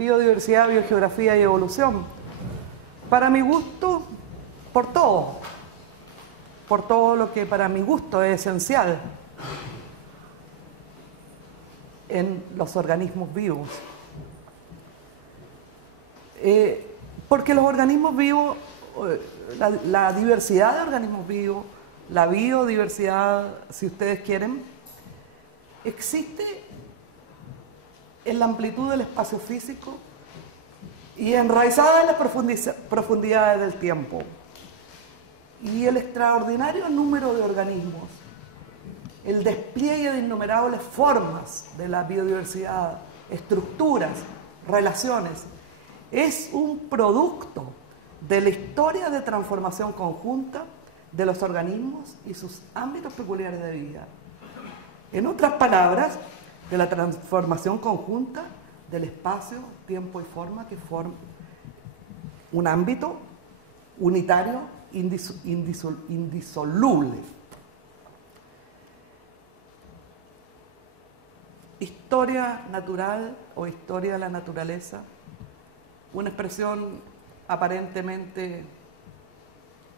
biodiversidad, biogeografía y evolución. Para mi gusto, por todo lo que para mi gusto es esencial en los organismos vivos. Porque los organismos vivos, la diversidad de organismos vivos, la biodiversidad, si ustedes quieren, existe en la amplitud del espacio físico y enraizada en las profundidades del tiempo. Y el extraordinario número de organismos, el despliegue de innumerables formas de la biodiversidad, estructuras, relaciones, es un producto de la historia de transformación conjunta de los organismos y sus ámbitos peculiares de vida. En otras palabras, de la transformación conjunta del espacio, tiempo y forma que forma un ámbito unitario indisoluble. Historia natural o historia de la naturaleza, una expresión aparentemente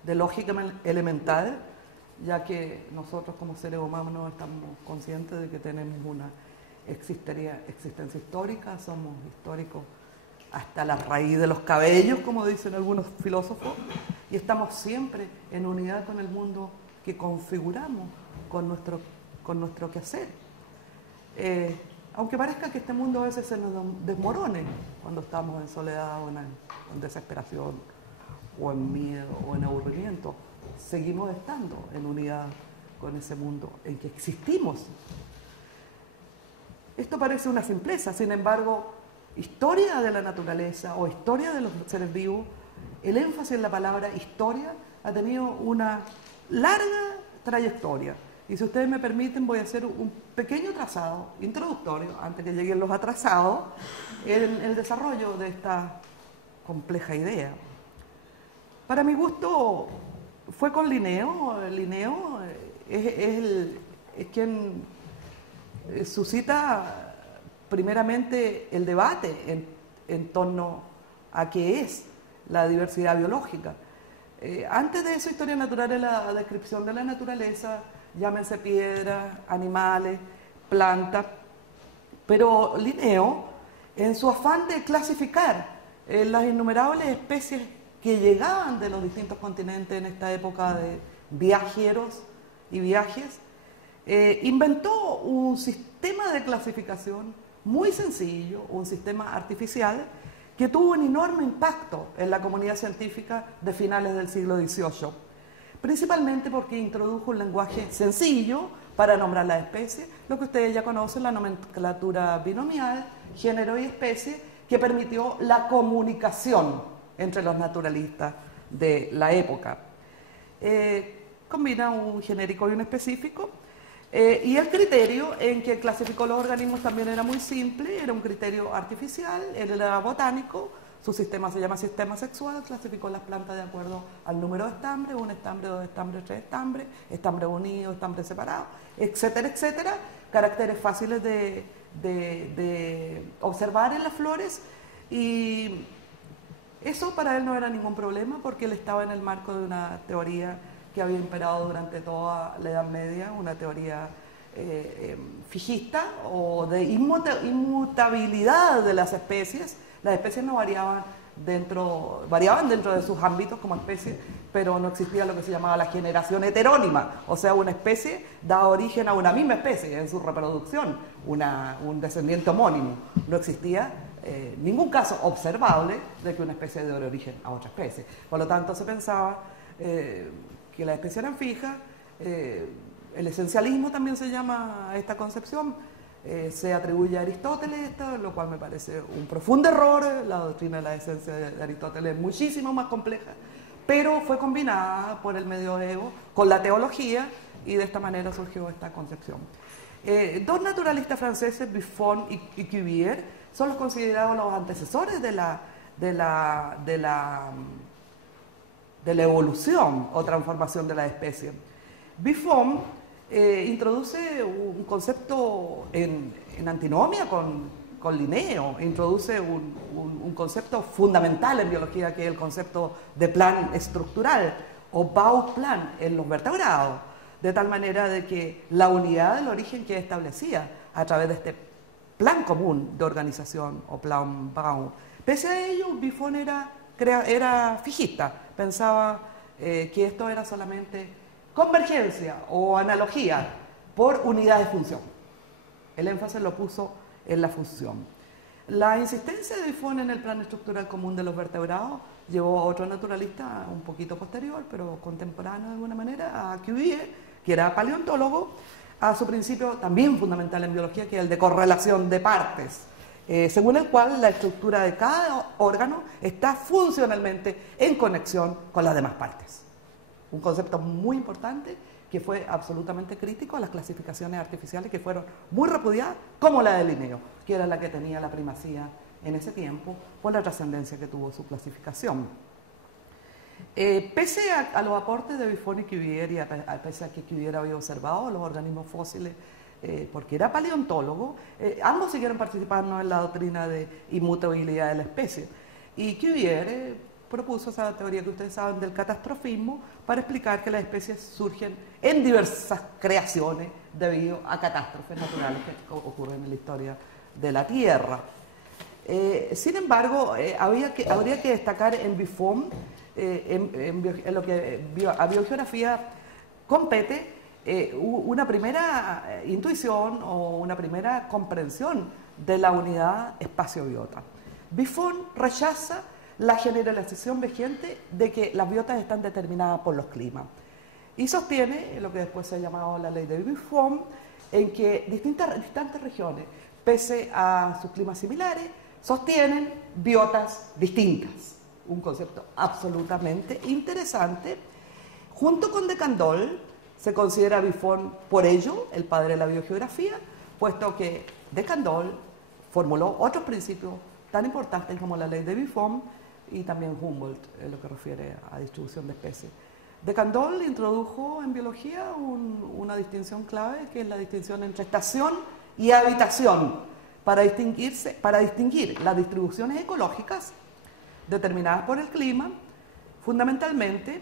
de lógica elemental, ya que nosotros como seres humanos estamos conscientes de que tenemos una existencia histórica, somos históricos hasta la raíz de los cabellos, como dicen algunos filósofos, y estamos siempre en unidad con el mundo que configuramos con nuestro quehacer. Aunque parezca que este mundo a veces se nos desmorone cuando estamos en soledad o en desesperación o en miedo o en aburrimiento, seguimos estando en unidad con ese mundo en que existimos. Esto parece una simpleza, sin embargo, historia de la naturaleza o historia de los seres vivos, el énfasis en la palabra historia ha tenido una larga trayectoria. Y si ustedes me permiten, voy a hacer un pequeño trazado introductorio, antes que lleguen los atrasados, en el desarrollo de esta compleja idea. Para mi gusto, fue con Linneo. Linneo es quien suscita primeramente el debate en torno a qué es la diversidad biológica. Antes de eso, historia natural es la descripción de la naturaleza, llámense piedras, animales, plantas, pero Linneo, en su afán de clasificar las innumerables especies que llegaban de los distintos continentes en esta época de viajeros y viajes, inventó un sistema de clasificación muy sencillo, un sistema artificial que tuvo un enorme impacto en la comunidad científica de finales del siglo XVIII, principalmente porque introdujo un lenguaje sencillo para nombrar las especies, lo que ustedes ya conocen, la nomenclatura binomial, género y especie, que permitió la comunicación entre los naturalistas de la época. Combina un genérico y un específico, y el criterio en que clasificó los organismos también era muy simple, era un criterio artificial, él era botánico, su sistema se llama sistema sexual, clasificó las plantas de acuerdo al número de estambres, un estambre, dos estambres, tres estambres, estambres unidos, estambres separados, etcétera, etcétera, caracteres fáciles de observar en las flores, y eso para él no era ningún problema porque él estaba en el marco de una teoría que había imperado durante toda la Edad Media, una teoría fijista o de inmutabilidad de las especies. Las especies no variaban dentro de sus ámbitos como especies, pero no existía lo que se llamaba la generación heterónima, o sea, una especie da origen a una misma especie en su reproducción, un descendiente homónimo. No existía ningún caso observable de que una especie dé origen a otra especie. Por lo tanto, se pensaba que las especies eran fijas. El esencialismo también se llama a esta concepción. Se atribuye a Aristóteles esto, lo cual me parece un profundo error. La doctrina de la esencia de Aristóteles es muchísimo más compleja, pero fue combinada por el medioevo con la teología y de esta manera surgió esta concepción. Dos naturalistas franceses, Buffon y Cuvier, son los considerados los antecesores de la evolución o transformación de la especie. Buffon introduce un concepto en antinomia con Linneo, introduce un concepto fundamental en biología, que es el concepto de plan estructural o Bauplan en los vertebrados, de tal manera de que la unidad del origen queda establecida a través de este plan común de organización o plan Baum. Pese a ello, Buffon era fijista, pensaba que esto era solamente convergencia o analogía por unidad de función. El énfasis lo puso en la función. La insistencia de Buffon en el plan estructural común de los vertebrados llevó a otro naturalista un poquito posterior, pero contemporáneo de alguna manera, a Cuvier, que era paleontólogo, a su principio también fundamental en biología, que es el de correlación de partes, según el cual la estructura de cada órgano está funcionalmente en conexión con las demás partes. Un concepto muy importante que fue absolutamente crítico a las clasificaciones artificiales que fueron muy repudiadas, como la de Linneo, que era la que tenía la primacía en ese tiempo por la trascendencia que tuvo su clasificación. Pese a los aportes de Buffon y Cuvier, y pese a que Cuvier había observado los organismos fósiles, porque era paleontólogo, ambos siguieron participando en la doctrina de inmutabilidad de la especie. Y Cuvier propuso esa teoría que ustedes saben del catastrofismo para explicar que las especies surgen en diversas creaciones debido a catástrofes naturales que ocurren en la historia de la Tierra. Sin embargo, habría que destacar en Buffon, en lo que a biogeografía compete, una primera intuición o una primera comprensión de la unidad espacio-biota. Buffon rechaza la generalización vigente de que las biotas están determinadas por los climas y sostiene lo que después se ha llamado la ley de Buffon, en que distantes regiones, pese a sus climas similares, sostienen biotas distintas. Un concepto absolutamente interesante. Junto con de Candolle se considera a Buffon por ello el padre de la biogeografía, puesto que de Candolle formuló otros principios tan importantes como la ley de Buffon y también Humboldt en lo que refiere a distribución de especies. De Candolle introdujo en biología una distinción clave, que es la distinción entre estación y habitación, para distinguir las distribuciones ecológicas determinadas por el clima, fundamentalmente,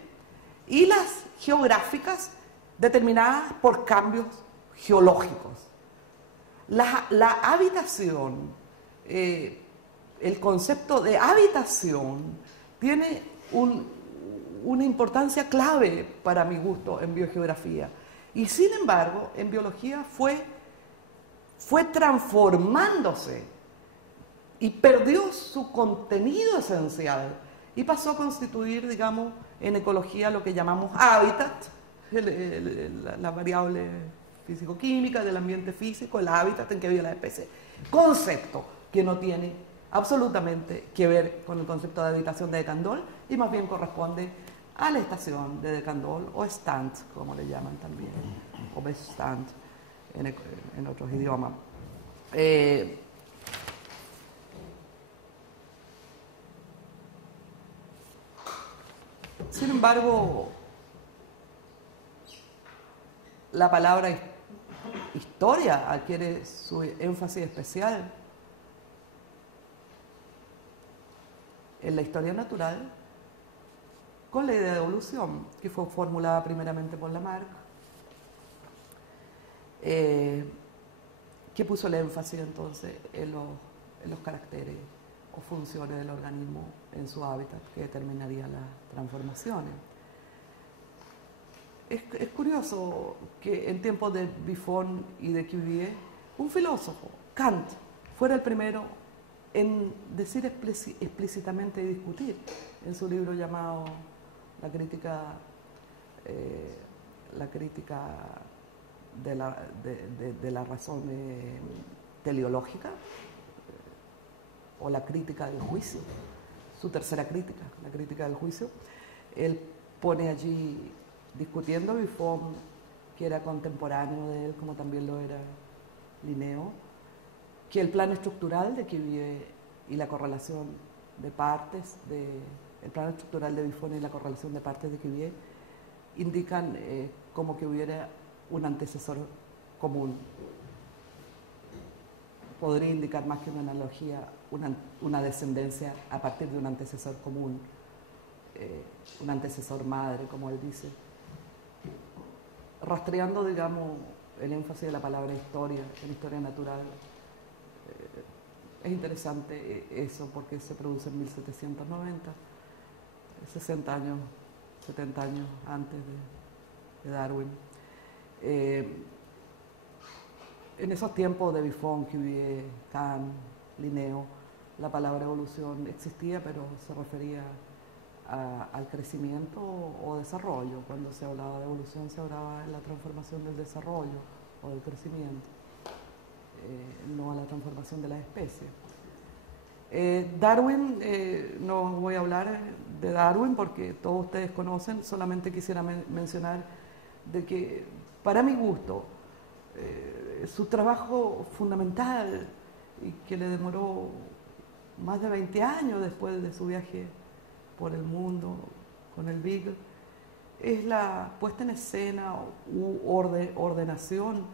y las geográficas determinadas por cambios geológicos. La habitación, el concepto de habitación tiene una importancia clave para mi gusto en biogeografía, y sin embargo en biología fue transformándose y perdió su contenido esencial y pasó a constituir, digamos, en ecología lo que llamamos hábitat, la variable físico-química del ambiente físico, el hábitat en que vive la especie. Concepto que no tiene absolutamente que ver con el concepto de habitación de Candolle y más bien corresponde a la estación de Candolle o stand, como le llaman también, o bestand en otros idiomas. Sin embargo, la palabra historia adquiere su énfasis especial en la historia natural con la idea de evolución, que fue formulada primeramente por Lamarck, que puso el énfasis entonces en los caracteres o funciones del organismo en su hábitat, que determinaría las transformaciones. Es curioso que en tiempos de Buffon y de Cuvier, un filósofo, Kant, fuera el primero en decir explícitamente y discutir en su libro llamado La crítica de la razón teleológica, o la crítica del juicio, su tercera crítica, la crítica del juicio. Él pone allí discutiendo a Buffon, que era contemporáneo de él, como también lo era Linneo, que el plan estructural de Cuvier y la correlación de partes, el plan estructural de Buffon y la correlación de partes de Cuvier indican como que hubiera un antecesor común. podría indicar más que una analogía, una descendencia a partir de un antecesor común, un antecesor madre, como él dice. Rastreando, digamos, el énfasis de la palabra historia, en historia natural, es interesante eso porque se produce en 1790, 60 años, 70 años antes de Darwin. En esos tiempos de Buffon, Cuvier, Kant, Linneo, la palabra evolución existía, pero se refería al crecimiento o desarrollo. Cuando se hablaba de evolución se hablaba de la transformación del desarrollo o del crecimiento, no a la transformación de las especies. Darwin, no voy a hablar de Darwin porque todos ustedes conocen, solamente quisiera mencionar de que para mi gusto su trabajo fundamental y que le demoró más de 20 años después de su viaje por el mundo con el Beagle, es la puesta en escena u ordenación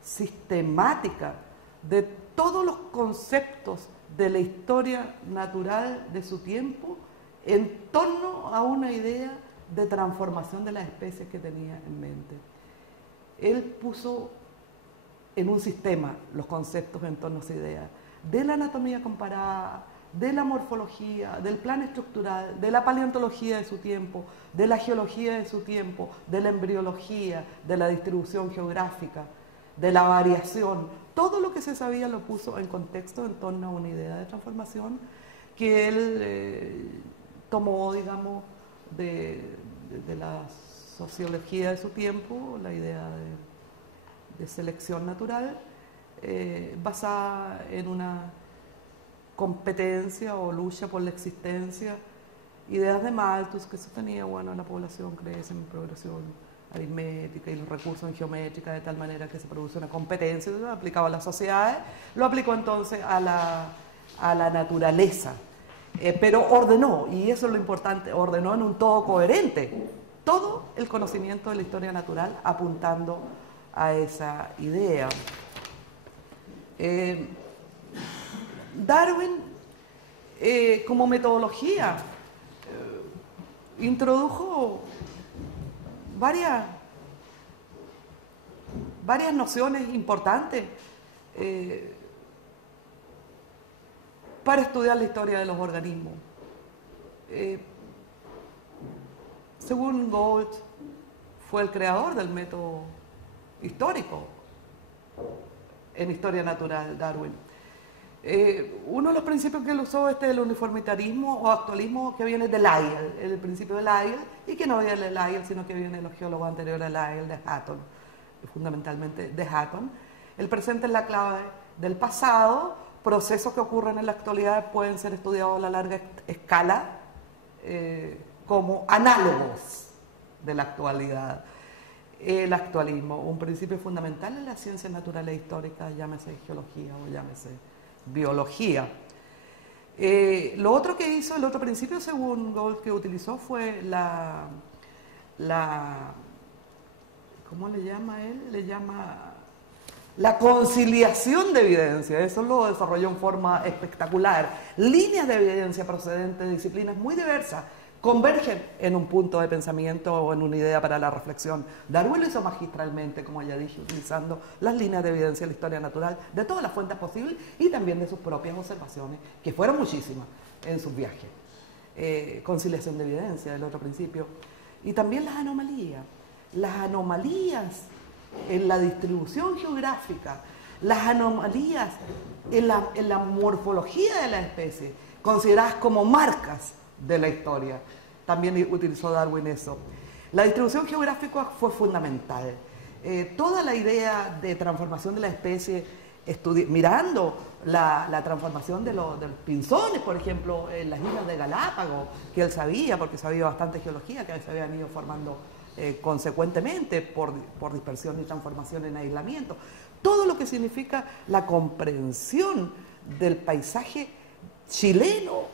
sistemática de todos los conceptos de la historia natural de su tiempo en torno a una idea de transformación de las especies que tenía en mente. Él puso en un sistema los conceptos en torno a esa idea de la anatomía comparada, de la morfología, del plan estructural, de la paleontología de su tiempo, de la geología de su tiempo, de la embriología, de la distribución geográfica, de la variación. Todo lo que se sabía lo puso en contexto en torno a una idea de transformación que él tomó, digamos, de la sociología de su tiempo, la idea de selección natural, basada en una competencia o lucha por la existencia, ideas de Malthus que sostenía, bueno, la población crece en progresión aritmética y los recursos en geométrica de tal manera que se produce una competencia, lo aplicaba a las sociedades, lo aplicó entonces a la naturaleza, pero ordenó, y eso es lo importante, ordenó en un todo coherente, todo el conocimiento de la historia natural apuntando a esa idea. Darwin, como metodología, introdujo varias nociones importantes para estudiar la historia de los organismos. Según Gould, fue el creador del método histórico en historia natural, Darwin. Uno de los principios que él usó es el uniformitarismo o actualismo que viene de Lyell, el principio de Lyell, y que no viene de Lyell, sino que viene de los geólogos anteriores a Lyell, de Hatton, fundamentalmente de Hatton. El presente es la clave del pasado, procesos que ocurren en la actualidad pueden ser estudiados a la larga escala como análogos de la actualidad. El actualismo, un principio fundamental en las ciencias naturales históricas, llámese geología o llámese biología. Lo otro que hizo, el otro principio según Gould que utilizó fue ¿cómo le llama él? Le llama la conciliación de evidencia. Eso lo desarrolló en forma espectacular. Líneas de evidencia procedentes de disciplinas muy diversas convergen en un punto de pensamiento o en una idea para la reflexión. Darwin lo hizo magistralmente, como ya dije, utilizando las líneas de evidencia de la historia natural de todas las fuentes posibles y también de sus propias observaciones, que fueron muchísimas en sus viajes. Conciliación de evidencia, el otro principio. Y también las anomalías. Las anomalías en la distribución geográfica, las anomalías en la morfología de la especie, consideradas como marcas de la historia. También utilizó Darwin eso. La distribución geográfica fue fundamental. Toda la idea de transformación de la especie, mirando la transformación de los pinzones, por ejemplo, en las islas de Galápagos, que él sabía, porque sabía bastante geología, que se habían ido formando consecuentemente por dispersión y transformación en aislamiento. Todo lo que significa la comprensión del paisaje chileno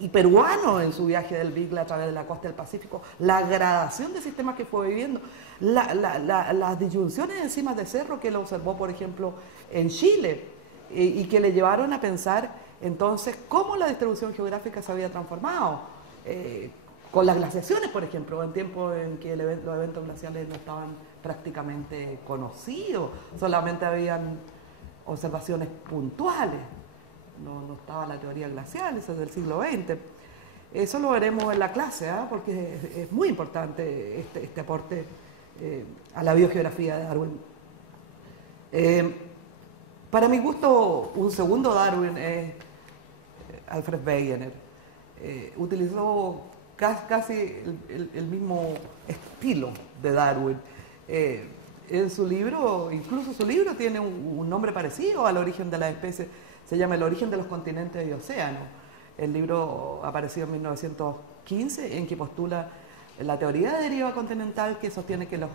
y peruano en su viaje del Beagle a través de la costa del Pacífico, la gradación de sistemas que fue viviendo, las disyunciones de encimas de cerro que él observó, por ejemplo, en Chile, y que le llevaron a pensar entonces cómo la distribución geográfica se había transformado. Con las glaciaciones, por ejemplo, en tiempos en que los eventos glaciales no estaban prácticamente conocidos, solamente habían observaciones puntuales, no estaba la teoría glacial, eso es del siglo XX. Eso lo veremos en la clase, porque es muy importante este aporte a la biogeografía de Darwin. Para mi gusto, un segundo Darwin es Alfred Wegener. Utilizó casi el mismo estilo de Darwin. En su libro, incluso su libro tiene un nombre parecido al origen de las especies, se llama El origen de los continentes y océanos. El libro apareció en 1915, en que postula la teoría de deriva continental, que sostiene que los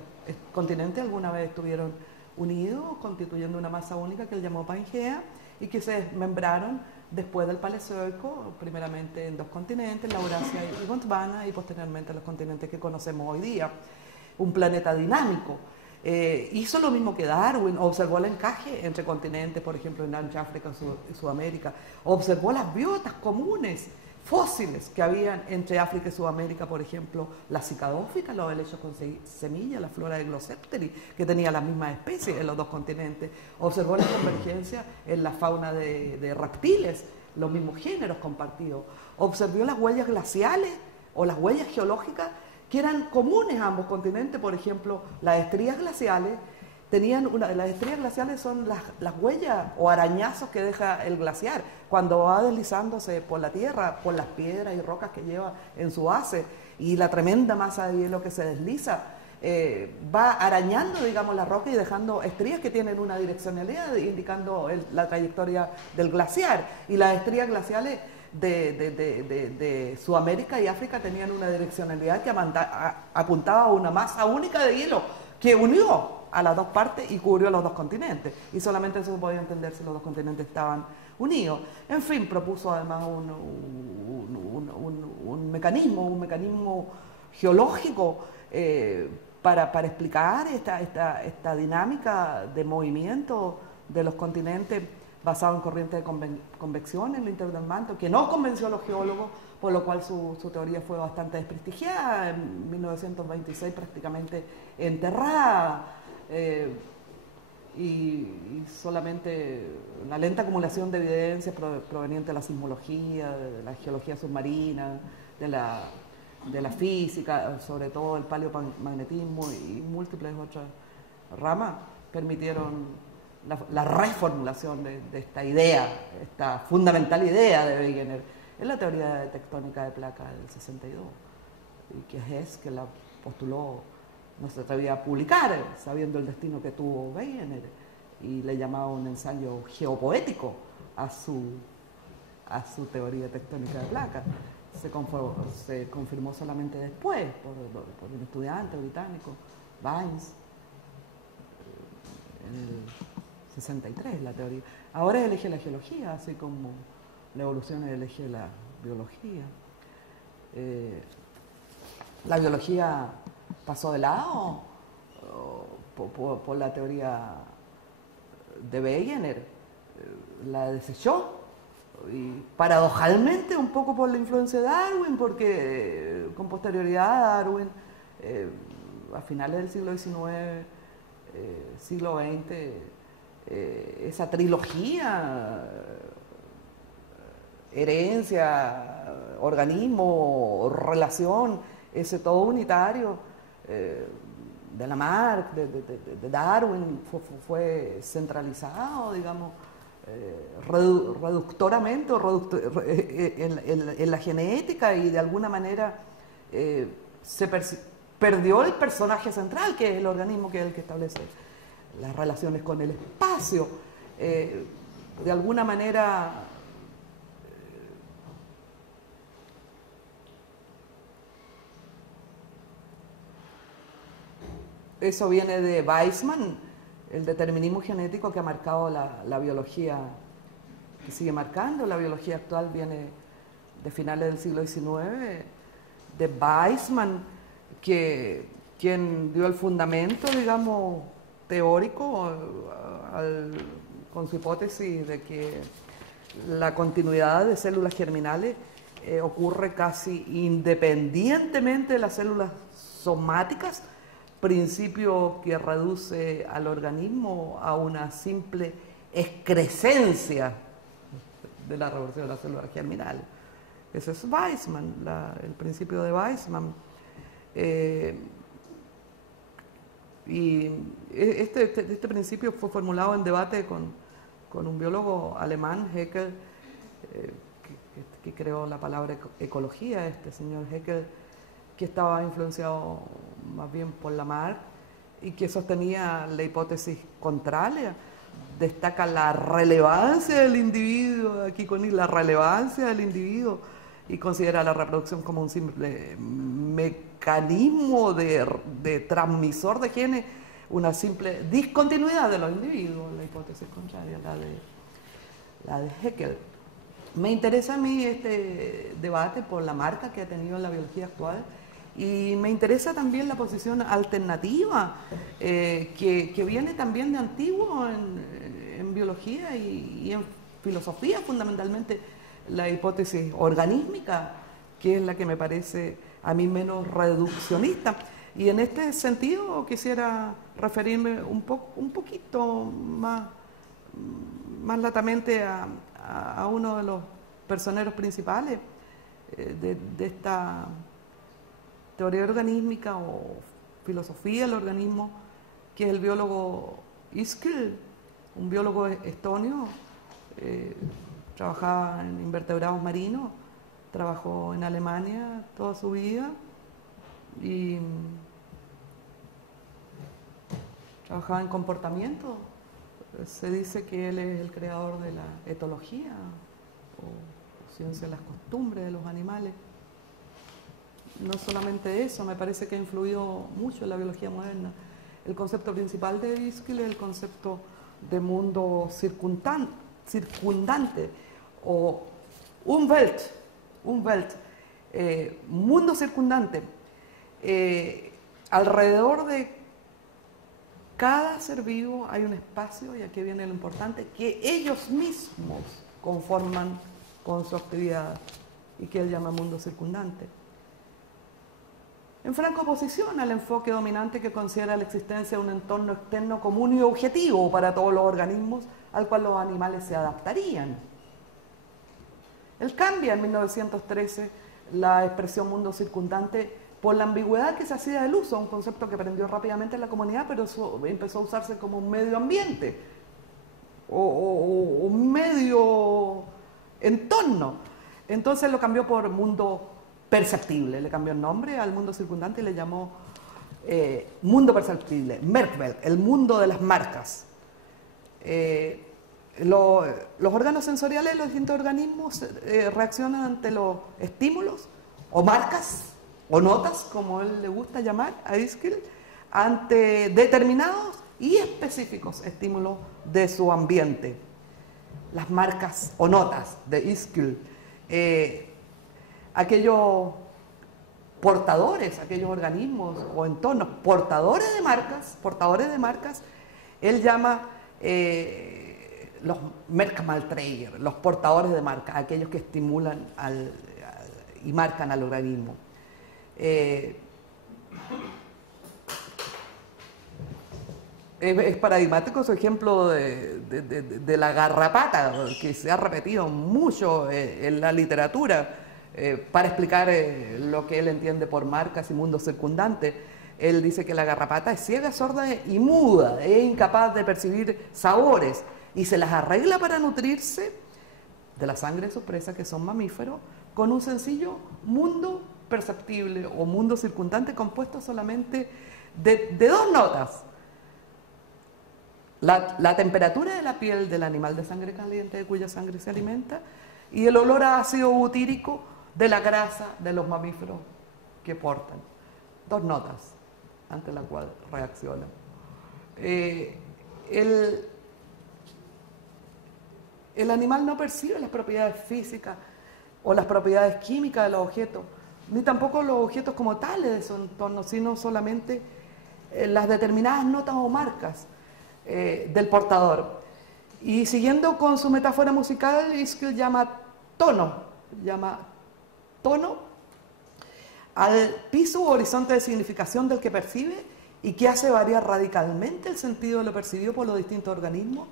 continentes alguna vez estuvieron unidos, constituyendo una masa única que él llamó Pangea, y que se desmembraron después del Paleozoico, primeramente en dos continentes, la Eurasia y Gondwana, y posteriormente en los continentes que conocemos hoy día. Un planeta dinámico. Hizo lo mismo que Darwin, observó el encaje entre continentes, por ejemplo en Ancha África y Sudamérica, observó las biotas comunes, fósiles que habían entre África y Sudamérica, por ejemplo, la cicadófita, los helechos con semilla, la flora de Glossopteris, que tenía las mismas especies en los dos continentes, observó la convergencia en la fauna de reptiles, los mismos géneros compartidos, observó las huellas glaciales o las huellas geológicas que eran comunes a ambos continentes. Por ejemplo, las estrías glaciales las estrías glaciales son las huellas o arañazos que deja el glaciar cuando va deslizándose por la tierra, por las piedras y rocas que lleva en su base, y la tremenda masa de hielo que se desliza va arañando, digamos, la roca y dejando estrías que tienen una direccionalidad indicando la trayectoria del glaciar. Y las estrías glaciales de Sudamérica y África tenían una direccionalidad que apuntaba a una masa única de hielo que unió a las dos partes y cubrió los dos continentes. Y solamente eso se podía entender si los dos continentes estaban unidos. En fin, propuso además un mecanismo geológico para explicar esta dinámica de movimiento de los continentes basado en corrientes de convección en el interior del manto, que no convenció a los geólogos, por lo cual su teoría fue bastante desprestigiada, en 1926 prácticamente enterrada, y solamente la lenta acumulación de evidencias proveniente de la sismología, de la geología submarina, de la física, sobre todo el paleomagnetismo y múltiples otras ramas, permitieron la reformulación de esta idea, esta fundamental idea de Wegener en la teoría tectónica de placas del 62, y que es que la postuló, no se atrevía a publicar, sabiendo el destino que tuvo Wegener, y le llamaba un ensayo geopoético a su teoría tectónica de placas. Se confirmó solamente después por un estudiante británico, Vines, en el 63, la teoría. Ahora es el eje de la geología, así como la evolución es el eje de la biología. La biología pasó de lado por la teoría de Wegener, la desechó, y paradojalmente un poco por la influencia de Darwin, porque con posterioridad a Darwin, a finales del siglo XIX, siglo XX, esa trilogía, herencia, organismo, relación, ese todo unitario de Lamarck, de Darwin, fue centralizado, digamos, reductoramente en la genética, y de alguna manera se perdió el personaje central, que es el organismo, que es el que establece las relaciones con el espacio. De alguna manera eso viene de Weizmann, el determinismo genético que ha marcado la biología, que sigue marcando. La biología actual viene de finales del siglo XIX, de Weizmann, quien dio el fundamento, digamos, teórico al con su hipótesis de que la continuidad de células germinales ocurre casi independientemente de las células somáticas, principio que reduce al organismo a una simple excrescencia de la revolución de las células germinales. Ese es Weissman, el principio de Weissman. Y este principio fue formulado en debate con un biólogo alemán, Haeckel, que creó la palabra ecología, este señor Haeckel, que estaba influenciado más bien por Lamarck y que sostenía la hipótesis contraria. Destaca la relevancia del individuo, aquí con la relevancia del individuo, y considera la reproducción como un simple mecanismo de transmisor de genes, una simple discontinuidad de los individuos, la hipótesis contraria, la de Haeckel. Me interesa a mí este debate por la marca que ha tenido en la biología actual, y me interesa también la posición alternativa que viene también de antiguo en biología y en filosofía, fundamentalmente la hipótesis organísmica, que es la que me parece a mí menos reduccionista. Y en este sentido quisiera referirme un poquito más latamente a uno de los personeros principales de esta teoría organísmica o filosofía del organismo, que es el biólogo Iskil, un biólogo estonio. Trabajaba en invertebrados marinos, trabajó en Alemania toda su vida y trabajaba en comportamiento. Se dice que él es el creador de la etología o ciencia de las costumbres de los animales. No solamente eso, me parece que ha influido mucho en la biología moderna. El concepto principal de Iskil es el concepto de mundo circundante o Umwelt, mundo circundante. Alrededor de cada ser vivo hay un espacio, y aquí viene lo importante, que ellos mismos conforman con su actividad y que él llama mundo circundante. En franca oposición al enfoque dominante que considera la existencia de un entorno externo común y objetivo para todos los organismos al cual los animales se adaptarían. Él cambia en 1913 la expresión mundo circundante por la ambigüedad que se hacía del uso, un concepto que aprendió rápidamente en la comunidad, pero empezó a usarse como un medio ambiente o un medio entorno. Entonces lo cambió por mundo perceptible, le cambió el nombre al mundo circundante y le llamó mundo perceptible, Merkwelt, el mundo de las marcas. Los órganos sensoriales de los distintos organismos reaccionan ante los estímulos o marcas o notas, como él le gusta llamar a Iskil, ante determinados y específicos estímulos de su ambiente. Las marcas o notas de Iskil, aquellos portadores, aquellos organismos o entornos portadores de marcas, él llama los Merkmalträger, los portadores de marcas, aquellos que estimulan y marcan al organismo. Es paradigmático su ejemplo de la garrapata, que se ha repetido mucho en la literatura para explicar lo que él entiende por marcas y mundo circundante. Él dice que la garrapata es ciega, sorda y muda, es incapaz de percibir sabores y se las arregla para nutrirse de la sangre de sus presas, que son mamíferos, con un sencillo mundo perceptible o mundo circundante compuesto solamente de dos notas: la temperatura de la piel del animal de sangre caliente de cuya sangre se alimenta y el olor a ácido butírico de la grasa de los mamíferos que portan. Dos notas ante la cual reaccionan. El animal no percibe las propiedades físicas o las propiedades químicas de los objetos, ni tampoco los objetos como tales de su entorno, sino solamente las determinadas notas o marcas del portador. Y siguiendo con su metáfora musical, Ischel llama tono al piso u horizonte de significación del que percibe y que hace variar radicalmente el sentido de lo percibido por los distintos organismos,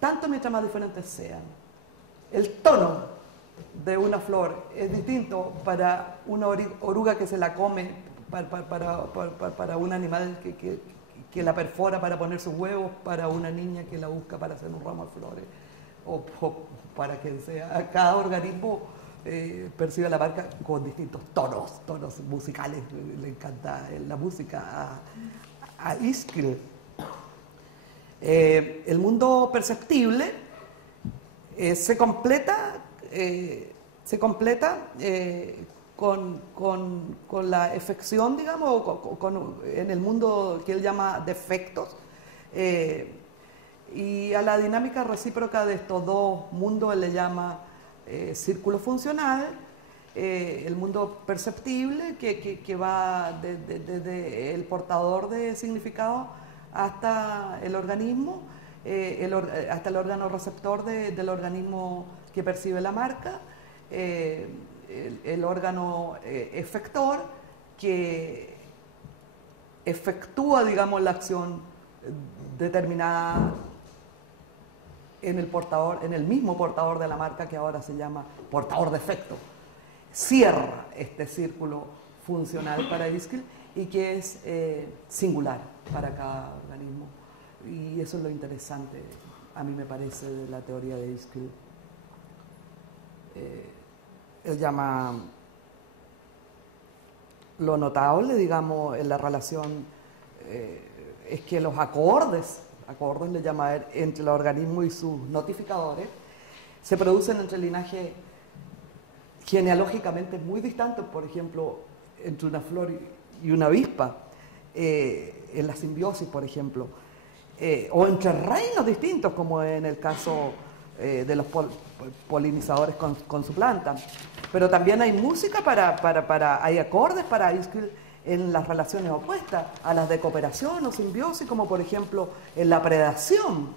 tanto mientras más diferentes sean. El tono de una flor es distinto para una oruga que se la come, para un animal que la perfora para poner sus huevos, para una niña que la busca para hacer un ramo de flores, o para quien sea. Cada organismo percibe la marca con distintos tonos musicales. Le encanta la música a Ischel. El mundo perceptible se completa con la efección, digamos, en el mundo que él llama de efectos, y a la dinámica recíproca de estos dos mundos él le llama círculo funcional, el mundo perceptible que va desde el portador de significado hasta el organismo, hasta el órgano receptor del organismo que percibe la marca, el órgano efector que efectúa, digamos, la acción determinada en el portador, en el mismo portador de la marca, que ahora se llama portador de efecto. Cierra este círculo funcional para Ischel y que es singular para cada organismo. Y eso es lo interesante, a mí me parece, de la teoría de Ischel. Él llama lo notable, digamos, en la relación, es que los acordes le llama él, entre los organismos y sus notificadores, se producen entre linajes genealógicamente muy distantes, por ejemplo, entre una flor y una avispa, en la simbiosis, por ejemplo, o entre reinos distintos, como en el caso de los polinizadores con su planta. Pero también hay música hay acordes para Ischel en las relaciones opuestas a las de cooperación o simbiosis, como por ejemplo en la predación,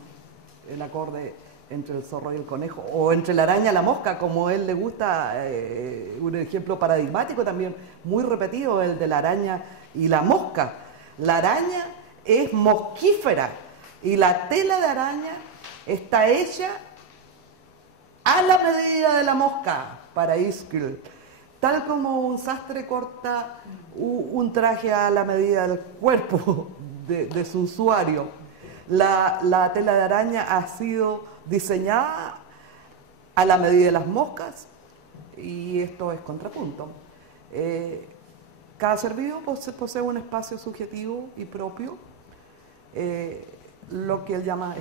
el acorde entre el zorro y el conejo, o entre la araña y la mosca, como a él le gusta, un ejemplo paradigmático también muy repetido, el de la araña y la mosca. La araña es mosquífera y la tela de araña está hecha a la medida de la mosca para Ischel, tal como un sastre corta un traje a la medida del cuerpo de su usuario. La tela de araña ha sido diseñada a la medida de las moscas y esto es contrapunto. Cada ser vivo posee un espacio subjetivo y propio, lo que él llama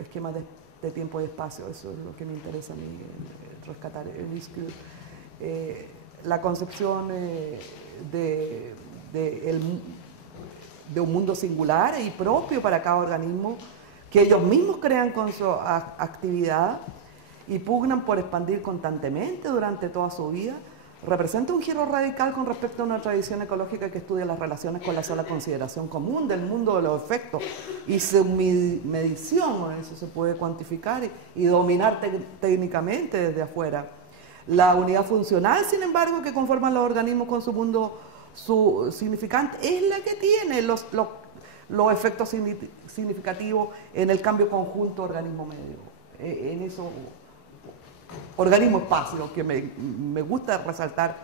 esquema de tiempo y espacio. Eso es lo que me interesa a mí rescatar en Ischel. La concepción de un mundo singular y propio para cada organismo, que ellos mismos crean con su actividad y pugnan por expandir constantemente durante toda su vida, representa un giro radical con respecto a una tradición ecológica que estudia las relaciones con la sola consideración común del mundo de los efectos y su medición. Eso se puede cuantificar y dominar técnicamente desde afuera. La unidad funcional, sin embargo, que conforman los organismos con su mundo significante, es la que tiene los efectos significativos en el cambio conjunto organismo-medio. En eso, organismo-espacio, que me gusta resaltar,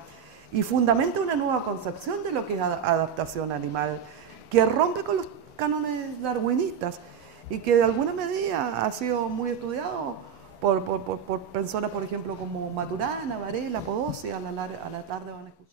y fundamenta una nueva concepción de lo que es adaptación animal, que rompe con los cánones darwinistas y que de alguna medida ha sido muy estudiado por personas, por ejemplo, como Maturana, Varela, Podosí. A la tarde van a escuchar.